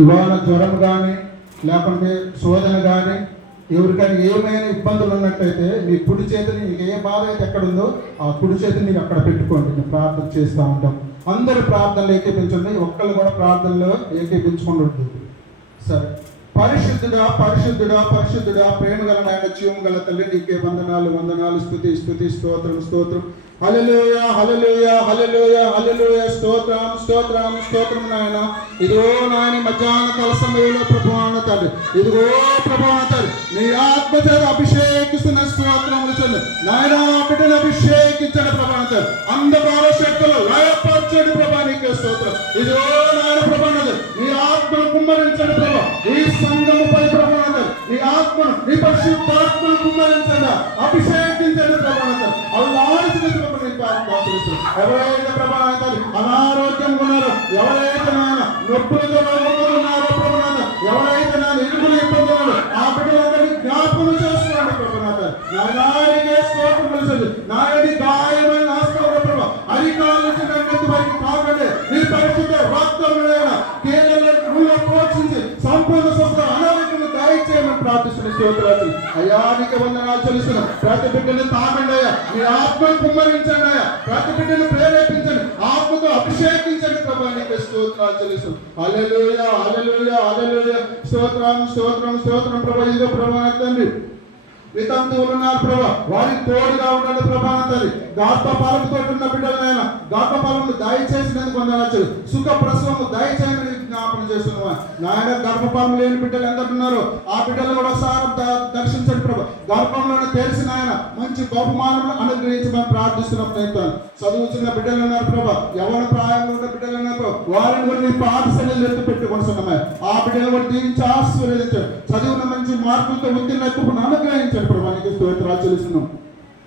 ఇవాళ జ్వరం కానీ లేకుంటే శోధన కానీ ఎవరికైనా ఏమైనా ఇబ్బందులు ఉన్నట్టయితే మీ కుడి చేతిని మీకు ఏ బాధ అయితే ఎక్కడ ఉందో ఆ కుడి చేతిని మీకు అక్కడ పెట్టుకోండి. మేము ప్రార్థన చేస్తూ ఉంటాం. అందరూ ప్రార్థనలు ఏకీపించండి. ఒక్కళ్ళు కూడా ప్రార్థనలో ఏకీపించుకుంటుంది. సరే. పరిశుద్ధుడా పరిశుద్ధుడా పరిశుద్ధుడా ప్రేమగల నాయన జీవం గల తల్లి నీకే వందనాలు వందనాలు స్తుతి స్తుతి స్తోత్రం స్తోత్రం. హల్లెలూయా హల్లెలూయా హల్లెలూయా హల్లెలూయా స్తోత్రం స్తోత్రం స్తోత్రం నాయన. ఇదిగో నాయన మధ్యాహ్న కాల సమయంలో ప్రభువాన తండ్రి, ఇదిగో ప్రభువాన తండ్రి నీ ఆత్మచేత అభిషేకిస్తున్న స్తోత్రములు చండి నాయన. బిడ్డను అభిషేకించండి ప్రభువాన తండ్రి. అంధకార శక్తులు లయపరచండి ప్రభా నీకే స్తోత్రం. ఇదిగో నాయన ప్రభువాన తండ్రి నీ ఆత్మను కుమ్మరించండి ప్రభా. ఈ సంఘముపై ప్రభువాన తండ్రి నీ ఆత్మను నీ పరిశుద్ధాత్మను కుమ్మరించండి, అభిషేకించండి ప్రభువాన తండ్రి. ఎవరైతే ప్రభావితాలు అనారోగ్యంగా ఉన్నారో, ఎవరైతే నాయన నొప్పులతో ఉన్నారో ప్రభునాథ, ఎవరైతే నాయన ఇరుకులు ఇబ్బంది ఉన్నారో ఆ బిడ్డలందరినీ జ్ఞాపకం చేసుకోండి ప్రభునాథ. నాయనానికే స్తోత్రం కలిసింది. నాయని గాయమైన ఆస్కార ప్రభా అధికారుల నుంచి నన్నెత్తి వారికి కాకండి. నీ పరిశుద్ధ రక్తములైన కేంద్రంలో పోషించి సంపూర్ణ స్వస్థ అనారోగ్యం దయచేయమని ప్రార్థిస్తున్న స్తోత్రాలు. అయ్యా నీకు వందనాలు చెల్లిస్తున్నాం. ప్రతి బిడ్డని తాకండి అయ్యా, నీ ఆత్మను కుమ్మరించండి అయ్యా, ప్రతి బిడ్డను ప్రేరేపించండి, ఆత్మతో అభిషేకించండి ప్రభా నీకు స్తోత్రాలు చెల్లిస్తున్నాం. హల్లెలూయా హల్లెలూయా హల్లెలూయా స్తోత్రం స్తోత్రం స్తోత్రం ప్రభా. ఇదో ప్రభా తండ్రి వితంతువులు ఉన్నారు ప్రభా, వారికి తోడుగా ఉండండి ప్రభా తండ్రి. గర్భఫలముతో ఉన్న బిడ్డలైనా గర్భఫలము దయచేసినందుకు వందనాలు. సుఖ ప్రసవము దయచేయమని జ్ఞాపనం చేస్తున్నావా నాయన. గర్భఫలం లేని బిడ్డలు ఎందరున్నారో ఆ బిడ్డలు కూడా ఒకసారి దర్శించండి ప్రభా. గర్భంలోనే తెలిసిన ఆయన మంచి బహుమానములు అనుగ్రహించమని ప్రార్థిస్తున్నాం. నేర్తాను చదువుతున్న బిడ్డలు ఉన్నారు ప్రభా, యవ్వన ప్రాయంలో ఉన్న బిడ్డలు ఉన్నారు ప్రభా, వారిని కూడా నీ పాఠశాలలు ఎత్తు పెట్టుకొస్తున్నామా. ఆ బిడ్డలు కూడా దీవించి ఆశీర్వదించాడు. చదివిన మంచి మార్పులతో ఉత్తీర్ణ అనుగ్రహించాడు ప్రభా నీకు స్తోత్రాలు చెల్లిస్తున్నాం.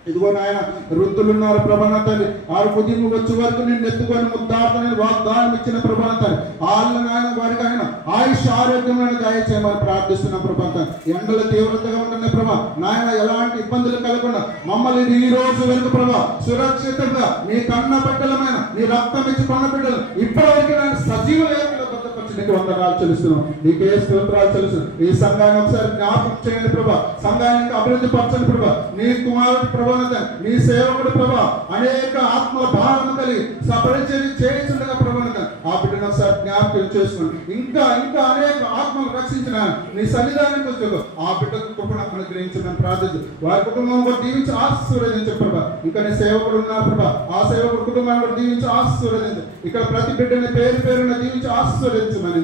ఇదిగో నాయన వృద్ధులున్నారు ప్రభాన తండ్రి, ఆరు కుదింపు వచ్చే వరకు నేను ఎత్తుకొని ముద్దాడతానని వాగ్దానం ఇచ్చిన ప్రభాన తండ్రి. వాళ్ళ నాయన వారికి ఆయన ఆయుష్ ఆరోగ్యమైన దయచేయమని ప్రార్థిస్తున్నాం ప్రభాత. ఎండల తీవ్రతగా ఉంటున్నాయి ప్రభా నాయన, ఎలాంటి ఇబ్బందులు కలగకుండా మమ్మల్ని ఈ రోజు వరకు ప్రభా సురక్షితంగా నీ కన్న బిడ్డలమైన నీ రక్తం ఇచ్చి కొన్న బిడ్డలు ఇప్పటివరకు నేను సజీవ లేఖలో నీకు వందనాలు చెల్లిస్తున్నాం. నీకే స్తోత్రాలు చెల్లిస్తున్నాం. ఈ సంఘాన్ని ఒకసారి జ్ఞాపకం చేయండి ప్రభా. సంఘానికి అభివృద్ధి పరచండి ప్రభా. నీ కుమారుడి ప్రభావం నీ సేవకుడు ప్రభా అనేక ఆత్మల భారం కలిగి సపరిచర్య చేయించుండగా ప్రభావం ఆ బిడ్డను ఒకసారి జ్ఞాపకం చేసుకోండి. ఇంకా ఇంకా అనేక ఆత్మలు రక్షించిన నీ సన్నిధానానికి వచ్చాడు ఆ బిడ్డకు కృపను అనుగ్రహించమని ప్రార్థించు. వారి కుటుంబం కూడా దీవించి ఆశీర్వదించు ప్రభా. ఇంకా నీ సేవకుడు ఉన్నారు ప్రభా, ఆ సేవకుడు కుటుంబాన్ని కూడా దీవించి ఆశీర్వదించు. ఇక్కడ ప్రతి బిడ్డని పేరు పేరున దీవించి ఆశీర్వదించమని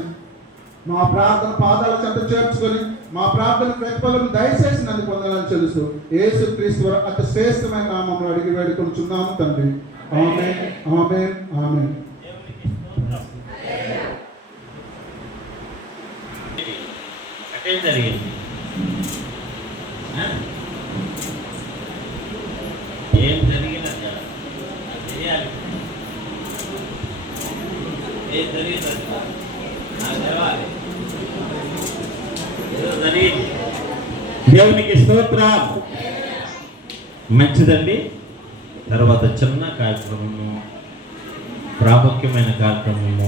మా ప్రార్థన పాదాల చెంత చేర్చుకొని మా ప్రార్థన ప్రతిఫలం దయచేసి నన్ను పొందాలని తెలుసు. యేసు క్రీస్తు అతి శ్రేష్టమైన నామములో అడిగి వేడుకొనుచున్నాము తండ్రి. ఆమేన్ ఆమేన్ ఆమేన్. ఏం జరిగినా చేయాలి. ఏం జరిగింది దేవునికి స్తోత్రం. మంచిదండి. తర్వాత చిన్న కార్యక్రమము, ప్రాముఖ్యమైన కార్యక్రమము